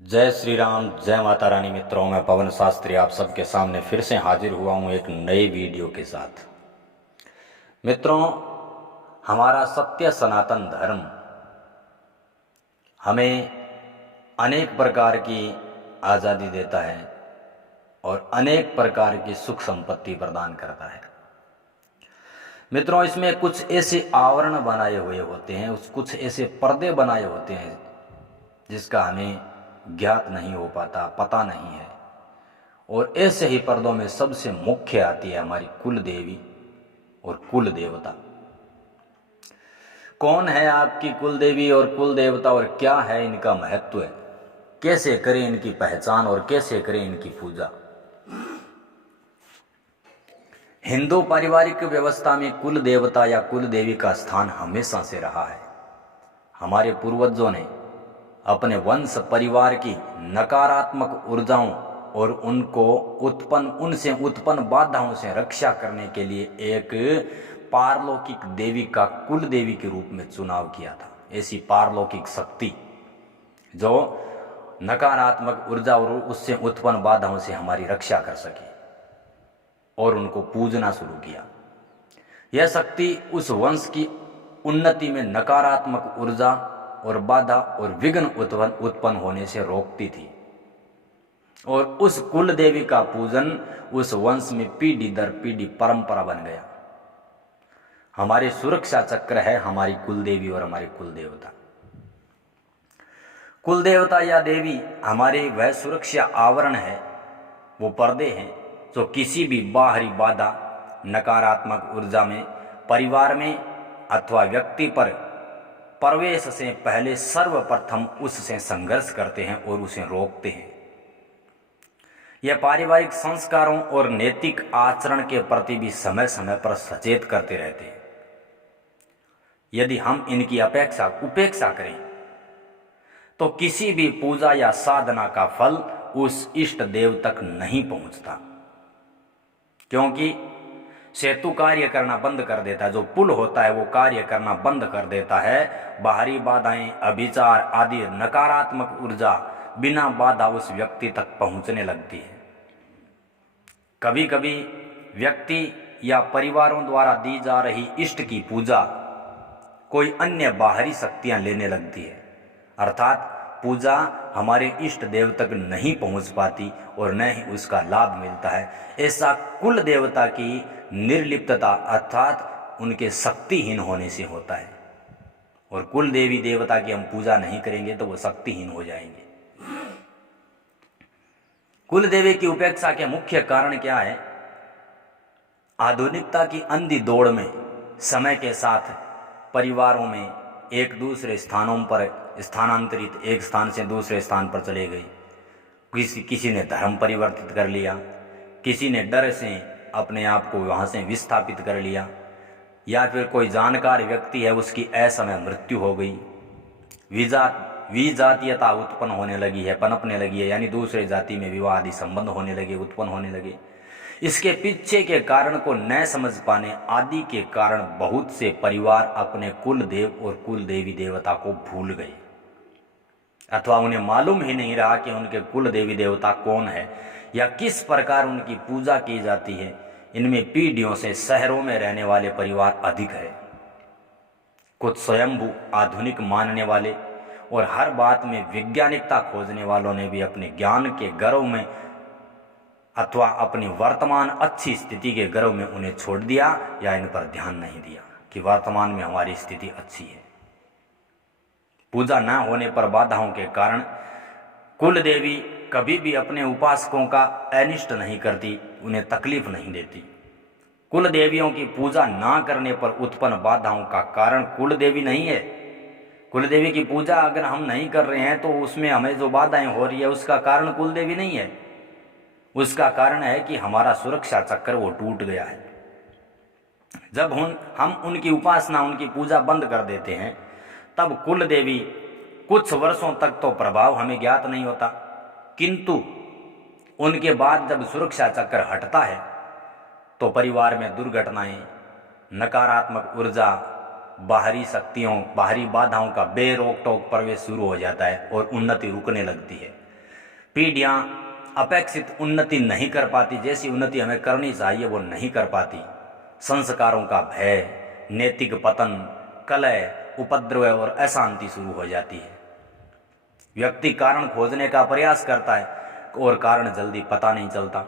जय श्री राम, जय माता रानी। मित्रों, मैं पवन शास्त्री आप सबके सामने फिर से हाजिर हुआ हूँ एक नए वीडियो के साथ। मित्रों, हमारा सत्य सनातन धर्म हमें अनेक प्रकार की आज़ादी देता है और अनेक प्रकार की सुख संपत्ति प्रदान करता है। मित्रों, इसमें कुछ ऐसे आवरण बनाए हुए होते हैं, कुछ ऐसे पर्दे बनाए होते हैं जिसका हमें ज्ञात नहीं हो पाता, पता नहीं है। और ऐसे ही पर्दों में सबसे मुख्य आती है हमारी कुल देवी और कुल देवता। कौन है आपकी कुल देवी और कुल देवता और क्या है इनका महत्व है, कैसे करें इनकी पहचान और कैसे करें इनकी पूजा। हिंदू पारिवारिक व्यवस्था में कुल देवता या कुल देवी का स्थान हमेशा से रहा है। हमारे पूर्वजों ने अपने वंश परिवार की नकारात्मक ऊर्जाओं और उनसे उत्पन्न बाधाओं से रक्षा करने के लिए एक पारलौकिक देवी का कुल देवी के रूप में चुनाव किया था। ऐसी पारलौकिक शक्ति जो नकारात्मक ऊर्जा और उससे उत्पन्न बाधाओं से हमारी रक्षा कर सके, और उनको पूजना शुरू किया। यह शक्ति उस वंश की उन्नति में नकारात्मक ऊर्जा और बाधा और विघ्न उत्पन्न होने से रोकती थी। और उस कुल देवी का पूजन उस वंश में पीढ़ी दर पीढ़ी परंपरा बन गया। हमारे सुरक्षा चक्र है हमारी कुल देवी और हमारे कुल देवता। कुल देवता या देवी हमारे वह सुरक्षा आवरण है, वो पर्दे हैं जो किसी भी बाहरी बाधा, नकारात्मक ऊर्जा में, परिवार में अथवा व्यक्ति पर प्रवेश से पहले सर्वप्रथम उससे संघर्ष करते हैं और उसे रोकते हैं। यह पारिवारिक संस्कारों और नैतिक आचरण के प्रति भी समय समय पर सचेत करते रहते हैं। यदि हम इनकी उपेक्षा करें तो किसी भी पूजा या साधना का फल उस इष्ट देव तक नहीं पहुंचता, क्योंकि सेतु कार्य करना बंद कर देता है। जो पुल होता है वो कार्य करना बंद कर देता है। बाहरी बाधाएं, अभिचार आदि नकारात्मक ऊर्जा बिना बाधा उस व्यक्ति तक पहुंचने लगती है। कभी कभी व्यक्ति या परिवारों द्वारा दी जा रही इष्ट की पूजा कोई अन्य बाहरी शक्तियां लेने लगती है, अर्थात पूजा हमारे इष्ट देव तक नहीं पहुंच पाती और न ही उसका लाभ मिलता है। ऐसा कुल देवता की निर्लिप्तता अर्थात उनके शक्तिहीन होने से होता है। और कुल देवी देवता की हम पूजा नहीं करेंगे तो वो शक्तिहीन हो जाएंगे। कुल देवी की उपेक्षा के मुख्य कारण क्या है? आधुनिकता की अंधी दौड़ में समय के साथ परिवारों में एक दूसरे स्थानों पर स्थानांतरित, एक स्थान से दूसरे स्थान पर चले गए। किसी ने धर्म परिवर्तित कर लिया, किसी ने डर से अपने आप को वहाँ से विस्थापित कर लिया, या फिर कोई जानकार व्यक्ति है उसकी असमय मृत्यु हो गई। विजातीयता उत्पन्न होने लगी है, पनपने लगी है, यानी दूसरे जाति में विवाह आदि संबंध होने लगे, उत्पन्न होने लगे। इसके पीछे के कारण को न समझ पाने आदि के कारण बहुत से परिवार अपने कुल देव और कुल देवी देवता को भूल गए, अथवा उन्हें मालूम ही नहीं रहा कि उनके कुल देवी देवता कौन है या किस प्रकार उनकी पूजा की जाती है। इनमें पीढ़ियों से शहरों में रहने वाले परिवार अधिक है। कुछ स्वयंभू आधुनिक मानने वाले और हर बात में वैज्ञानिकता खोजने वालों ने भी अपने ज्ञान के गर्व में अथवा अपनी वर्तमान अच्छी स्थिति के गर्व में उन्हें छोड़ दिया या इन पर ध्यान नहीं दिया कि वर्तमान में हमारी स्थिति अच्छी है। पूजा न होने पर बाधाओं के कारण कुल देवी कभी भी अपने उपासकों का अनिष्ट नहीं करती, उन्हें तकलीफ नहीं देती। कुल देवियों की पूजा ना करने पर उत्पन्न बाधाओं का कारण कुल देवी नहीं है। कुल देवी की पूजा अगर हम नहीं कर रहे हैं तो उसमें हमें जो बाधाएं हो रही है उसका कारण कुल देवी नहीं है। उसका कारण है कि हमारा सुरक्षा चक्र वो टूट गया है। जब हम उनकी उपासना, उनकी पूजा बंद कर देते हैं तब कुल देवी कुछ वर्षों तक तो प्रभाव हमें ज्ञात नहीं होता, किंतु उनके बाद जब सुरक्षा चक्र हटता है तो परिवार में दुर्घटनाएं, नकारात्मक ऊर्जा, बाहरी शक्तियों, बाहरी बाधाओं का बेरोक टोक प्रवेश शुरू हो जाता है और उन्नति रुकने लगती है। पीढ़ियां अपेक्षित उन्नति नहीं कर पाती, जैसी उन्नति हमें करनी चाहिए वो नहीं कर पाती। संस्कारों का भय, नैतिक पतन, कलह, उपद्रव और अशांति शुरू हो जाती है। व्यक्ति कारण खोजने का प्रयास करता है और कारण जल्दी पता नहीं चलता,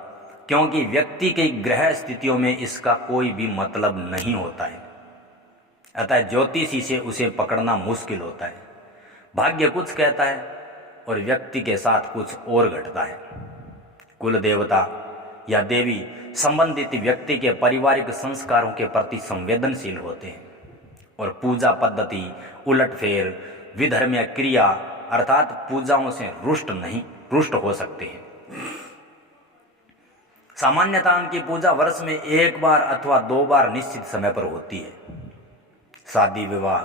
क्योंकि व्यक्ति की ग्रह स्थितियों में इसका कोई भी मतलब नहीं होता है। अतः ज्योतिषी से उसे पकड़ना मुश्किल होता है। भाग्य कुछ कहता है और व्यक्ति के साथ कुछ और घटता है। कुल देवता या देवी संबंधित व्यक्ति के पारिवारिक संस्कारों के प्रति संवेदनशील होते हैं और पूजा पद्धति, उलटफेर, विधर्मीय क्रिया अर्थात पूजाओं से रुष्ट हो सकते हैं। सामान्यतः उनकी पूजा वर्ष में 1 बार अथवा 2 बार निश्चित समय पर होती है। शादी, विवाह,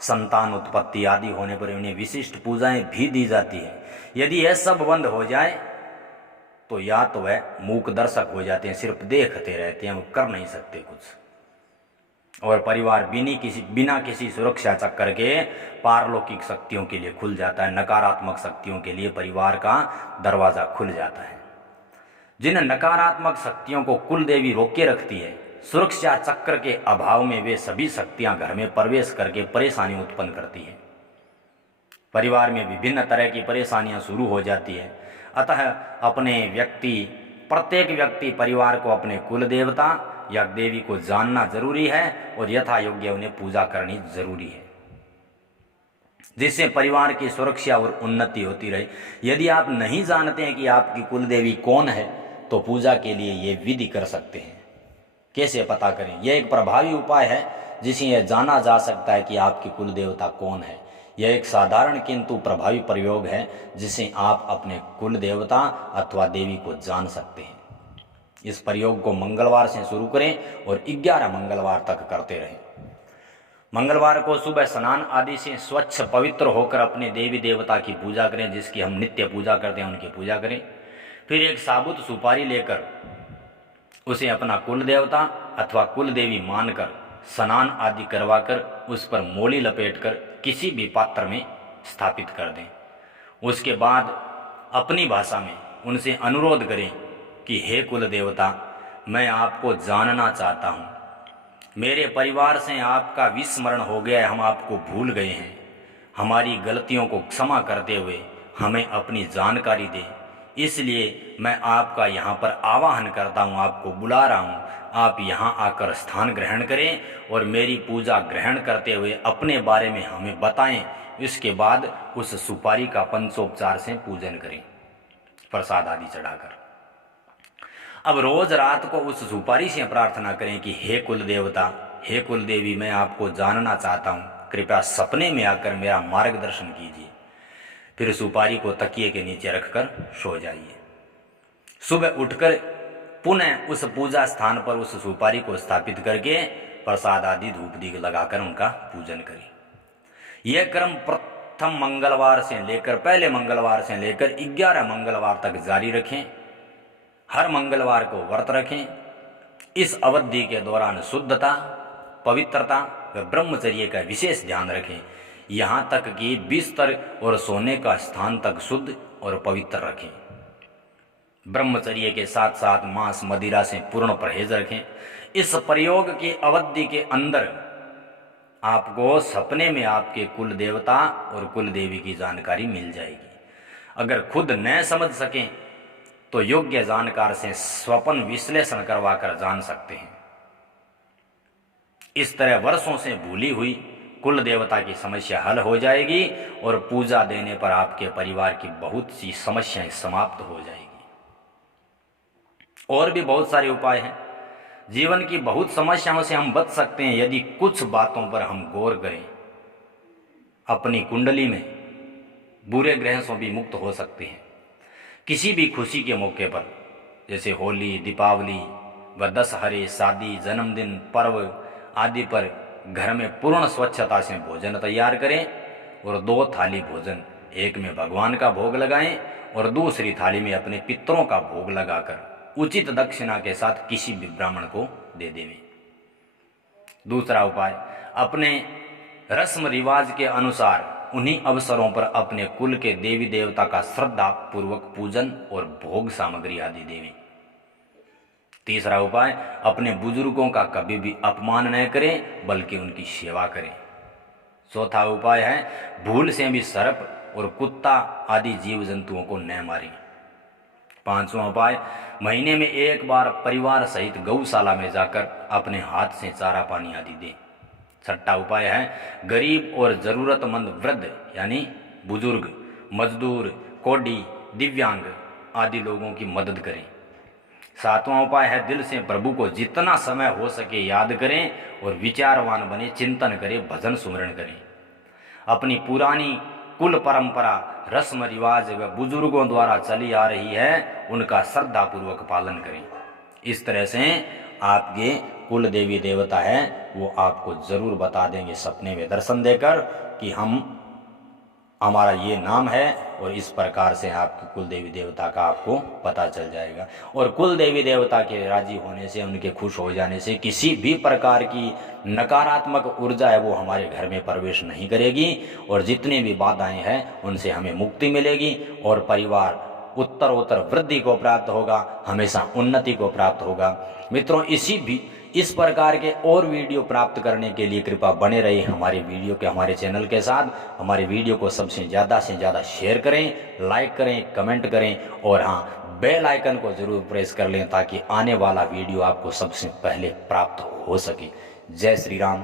संतान उत्पत्ति आदि होने पर उन्हें विशिष्ट पूजाएं भी दी जाती है। यदि यह सब बंद हो जाए तो या तो वह मूक दर्शक हो जाते हैं, सिर्फ देखते रहते हैं, वो कर नहीं सकते कुछ। और परिवार बिना किसी सुरक्षा चक्कर के पारलौकिक शक्तियों के लिए खुल जाता है। नकारात्मक शक्तियों के लिए परिवार का दरवाजा खुल जाता है। जिन नकारात्मक शक्तियों को कुल देवी रोके रखती है, सुरक्षा चक्र के अभाव में वे सभी शक्तियां घर में प्रवेश करके परेशानी उत्पन्न करती हैं। परिवार में विभिन्न तरह की परेशानियां शुरू हो जाती है। अतः प्रत्येक व्यक्ति परिवार को अपने कुल देवता या देवी को जानना जरूरी है और यथा योग्य उन्हें पूजा करनी जरूरी है, जिससे परिवार की सुरक्षा और उन्नति होती रहे। यदि आप नहीं जानते हैं कि आपकी कुल देवी कौन है तो पूजा के लिए ये विधि कर सकते हैं। कैसे पता करें? यह एक प्रभावी उपाय है जिसे यह जाना जा सकता है कि आपकी कुल देवता कौन है। यह एक साधारण किंतु प्रभावी प्रयोग है जिसे आप अपने कुल देवता अथवा देवी को जान सकते हैं। इस प्रयोग को मंगलवार से शुरू करें और 11 मंगलवार तक करते रहें। मंगलवार को सुबह स्नान आदि से स्वच्छ पवित्र होकर अपने देवी देवता की पूजा करें, जिसकी हम नित्य पूजा करते हैं उनकी पूजा करें। फिर एक साबुत सुपारी लेकर उसे अपना कुल देवता अथवा कुल देवी मानकर स्नान आदि करवाकर उस पर मोली लपेटकर किसी भी पात्र में स्थापित कर दें। उसके बाद अपनी भाषा में उनसे अनुरोध करें कि हे कुल देवता, मैं आपको जानना चाहता हूँ। मेरे परिवार से आपका विस्मरण हो गया है, हम आपको भूल गए हैं। हमारी गलतियों को क्षमा करते हुए हमें अपनी जानकारी दें। इसलिए मैं आपका यहाँ पर आवाहन करता हूँ, आपको बुला रहा हूँ। आप यहाँ आकर स्थान ग्रहण करें और मेरी पूजा ग्रहण करते हुए अपने बारे में हमें बताएं। इसके बाद उस सुपारी का पंचोपचार से पूजन करें, प्रसाद आदि चढ़ाकर। अब रोज रात को उस सुपारी से प्रार्थना करें कि हे कुल देवता, हे कुल देवी, मैं आपको जानना चाहता हूँ, कृपया सपने में आकर मेरा मार्गदर्शन कीजिए। फिर सुपारी को तकिए के नीचे रखकर सो जाइए। सुबह उठकर पुनः उस पूजा स्थान पर उस सुपारी को स्थापित करके प्रसाद आदि धूप दीप लगाकर उनका पूजन करें। यह क्रम प्रथम मंगलवार से लेकर पहले मंगलवार से लेकर 11 मंगलवार तक जारी रखें। हर मंगलवार को व्रत रखें। इस अवधि के दौरान शुद्धता, पवित्रता व ब्रह्मचर्य का विशेष ध्यान रखें। यहाँ तक कि बिस्तर और सोने का स्थान तक शुद्ध और पवित्र रखें। ब्रह्मचर्य के साथ साथ मांस मदिरा से पूर्ण परहेज रखें। इस प्रयोग की अवधि के अंदर आपको सपने में आपके कुल देवता और कुल देवी की जानकारी मिल जाएगी। अगर खुद न समझ सकें तो योग्य जानकार से स्वप्न विश्लेषण करवाकर जान सकते हैं। इस तरह वर्षों से भूली हुई कुल देवता की समस्या हल हो जाएगी और पूजा देने पर आपके परिवार की बहुत सी समस्याएं समाप्त हो जाएगी। और भी बहुत सारे उपाय हैं। जीवन की बहुत समस्याओं से हम बच सकते हैं यदि कुछ बातों पर हम गौर करें। अपनी कुंडली में बुरे ग्रहों से भी मुक्त हो सकते हैं। किसी भी खुशी के मौके पर, जैसे होली, दीपावली व दशहरे, शादी, जन्मदिन, पर्व आदि पर घर में पूर्ण स्वच्छता से भोजन तैयार करें और 2 थाली भोजन, एक में भगवान का भोग लगाएं और दूसरी थाली में अपने पितरों का भोग लगाकर उचित दक्षिणा के साथ किसी भी ब्राह्मण को दे देवें। दूसरा उपाय, अपने रस्म रिवाज के अनुसार उन्हीं अवसरों पर अपने कुल के देवी देवता का श्रद्धा पूर्वक पूजन और भोग सामग्री आदि देवें। तीसरा उपाय, अपने बुजुर्गों का कभी भी अपमान न करें बल्कि उनकी सेवा करें। चौथा उपाय है, भूल से भी सर्प और कुत्ता आदि जीव जंतुओं को न मारें। पांचवा उपाय, महीने में एक बार परिवार सहित गौशाला में जाकर अपने हाथ से चारा पानी आदि दें। छठा उपाय है, गरीब और जरूरतमंद वृद्ध यानी बुजुर्ग, मजदूर, कोढ़ी, दिव्यांग आदि लोगों की मदद करें। सातवां उपाय है, दिल से प्रभु को जितना समय हो सके याद करें और विचारवान बने, चिंतन करें, भजन सुमरण करें। अपनी पुरानी कुल परंपरा, रस्म रिवाज व बुजुर्गों द्वारा चली आ रही है उनका श्रद्धापूर्वक पालन करें। इस तरह से आपके कुल देवी देवता है वो आपको जरूर बता देंगे सपने में दर्शन देकर कि हमारा ये नाम है, और इस प्रकार से आपके कुल देवी देवता का आपको पता चल जाएगा। और कुल देवी देवता के राजी होने से, उनके खुश हो जाने से किसी भी प्रकार की नकारात्मक ऊर्जा है वो हमारे घर में प्रवेश नहीं करेगी, और जितनी भी बाधाएं हैं उनसे हमें मुक्ति मिलेगी और परिवार उत्तरोत्तर वृद्धि को प्राप्त होगा, हमेशा उन्नति को प्राप्त होगा। मित्रों, इस प्रकार के और वीडियो प्राप्त करने के लिए कृपया बने रहिए हमारे चैनल के साथ। हमारे वीडियो को सबसे ज़्यादा शेयर करें, लाइक करें, कमेंट करें, और हाँ, बेल आइकन को जरूर प्रेस कर लें ताकि आने वाला वीडियो आपको सबसे पहले प्राप्त हो सके। जय श्री राम।